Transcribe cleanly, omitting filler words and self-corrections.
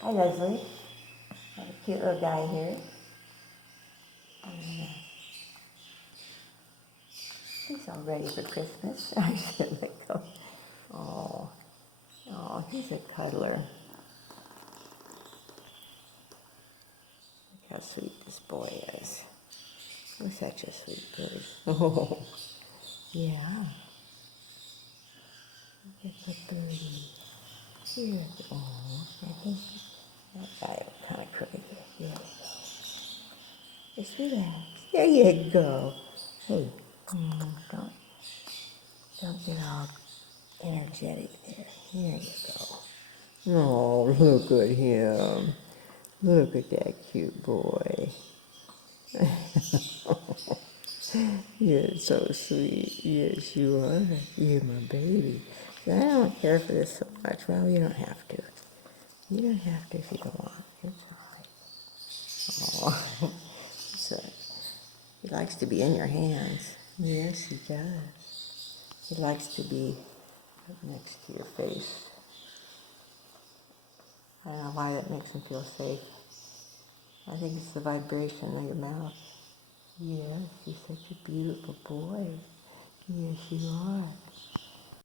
Hi, Leslie. Got a cute little guy here. And, he's all ready for Christmas. I should let go. Oh, oh, he's a cuddler. Look how sweet this boy is. You're such a sweet bird. Oh, yeah. Look at the birdie. Here. Oh, I think that guy kind of crooked here. There you go. Just relax. There you go. Hey, don't get all energetic there. There you go. Oh, look at him. Look at that cute boy. You're so sweet. Yes, you are. You're my baby. I don't care for this so much. Well, you don't have to. You don't have to if you don't want. It's all right. Oh, so he likes to be in your hands. Yes, he does. He likes to be next to your face. I don't know why that makes him feel safe. I think it's the vibration of your mouth. Yes, you're such a beautiful boy. Yes, you are.